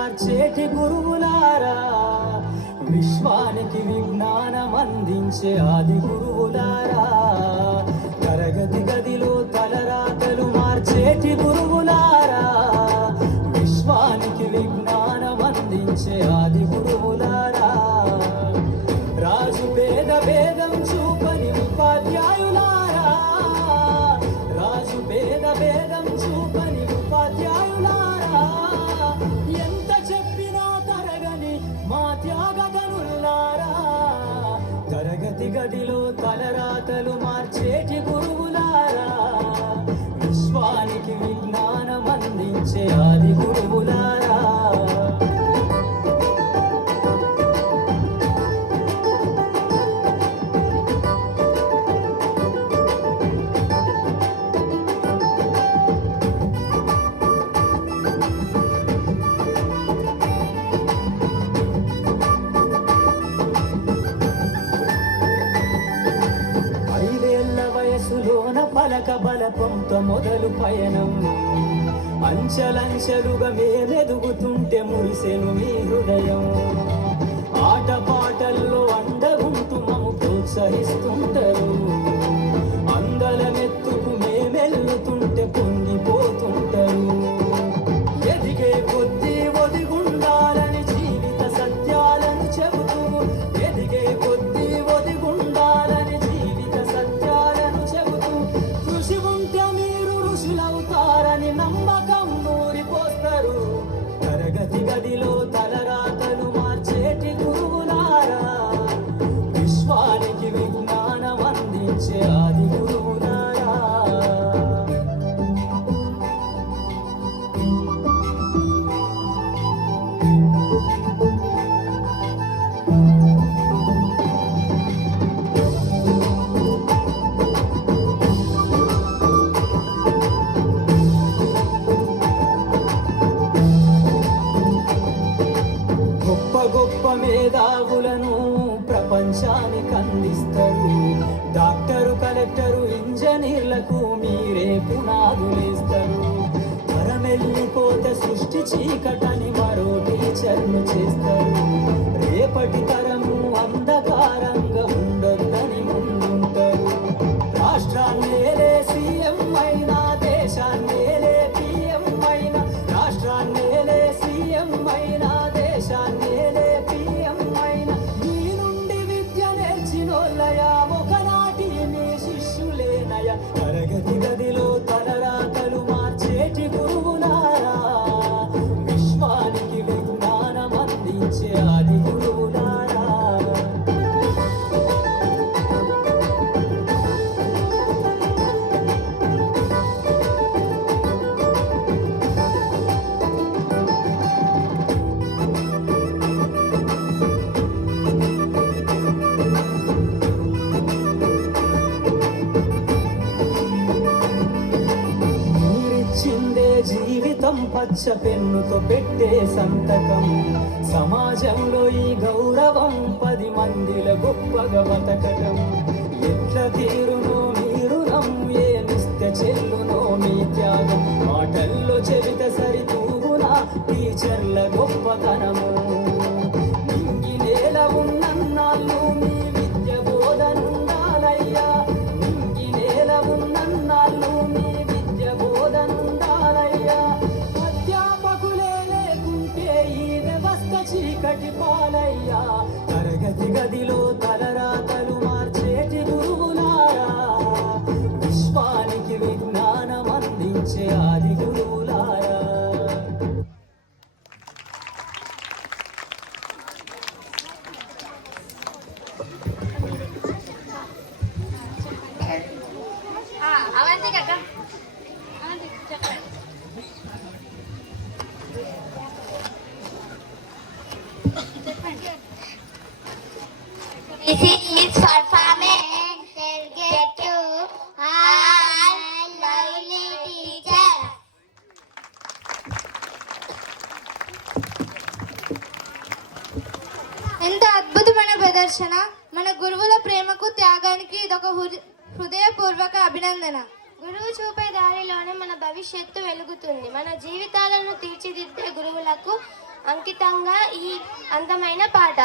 మార్చేటి గురువులారా, విశ్వానికి విజ్ఞానం అందించే ఆది గురువులారా, తరగతి గదిలో తలరాతలు మార్చేటి గురువులారా, విశ్వానికి విజ్ఞానం అందించే ఆది గురువులారా, రాజు పేద భేదం చూపని ఉపాధ్యాయులారా, రాజు పేద భేదం చూపని ఉపాధ్యాయులారా, ఎంత చెప్పినా తరగని మా త్యాగధనులారా, తరగతి గదిలో తలరాతలు మార్చేటి గురువులారా, విశ్వానికి విజ్ఞానం అందించే ఆది గురువులారా. పలక బలపంతో మొదలు పయనం, అంచెలంచెలుగా మేమెదుగుతుంటే మురిసెను మీ హృదయం, ఆటపాటల్లో అందగుంటూ మము ప్రోత్సహిస్తుంటారు, అందలమెత్తుకు మేమెల్లుతుంటే పొంగిపోతుంటారు, ఎదిగే కొద్దీ ఒదిగుండాలని జీవిత సత్యాలను చెబుతూ, ఎదిగే కొద్దీ ఒదిగుండాలని జీవిత సత్యాలను చెబుతూ, కృషి ఉంటే మీరు ఋషులవుతారని నమ్మకం నూరిపోస్తారు, తరగతి గదిలో తలరాతలు మార్చేటి గురువులారా, విశ్వానికి విజ్ఞానం అందించే ఆది గురువులారా. గొప్ప మేధావులను ప్రపంచానికి అందిస్తారు, డాక్టరు కలెక్టరు ఇంజనీర్లకు మీరే పునాదులేస్తారు, తరమెల్లిపోతే సృష్టి చీకటని మరో టీచర్ను చేస్తారు, రేపటి తరము అంధకారంగా ఉండొద్దని ముందుంటారు, రాష్ట్రాన్నేలే సీఎం అయినా, దేశాన్నేలే పిఎం అయినా, రాష్ట్రాన్నేలే సీఎం అయినా, దేశాన్నేలే పిఎం అయినా, మీ నుండి విద్య నేర్చినోళ్ళయా, ఒకనాటి మీ శిష్యులేనయా, తరగతి గదిలో తలరాతలు మార్చేటి గురువులారా, విశ్వానికి విజ్ఞానం అందించే ఆది గురువులారా. జీవితం పచ్చ పెన్నుతో పెట్టే సంతకం, సమాజంలో ఈ గౌరవం 10 మందిల గొప్పగా బతకటం, ఎట్ల తీరునో మీరు ఏమిస్తే చెల్లునో మీ త్యాగం, మాటల్లో చెబితే సరితూగునా టీచర్ల గొప్పతనము, నింగి నేల ఉన్నన్నాళ్ళు మీ విద్య బోధనుండాలయ్యా, నింగి నేల ఉన్నన్నాళ్ళు మీ విద్య బోధనుండాలయ్యా, అధ్యాపకులే లేకుంటే ఈ వ్యవస్థ చీకటి పాలయ్యా, తరగతి గదిలో తలరాతలు మార్చేటి గురువులారా, విశ్వానికి విజ్ఞానం అందించే ఆది గురువులారా. This is performance get to all lovely teachers. ఎంత అద్భుతమైన ప్రదర్శన! మన గురువుల ప్రేమకు త్యాగానికి ఇదొక హృదయపూర్వక అభినందన. గురువు చూపే దారిలోనే మన భవిష్యత్తు వెలుగుతుంది. మన జీవితాలను తీర్చిదిద్దే గురువులకు అంకితంగా ఈ అందమైన పాట.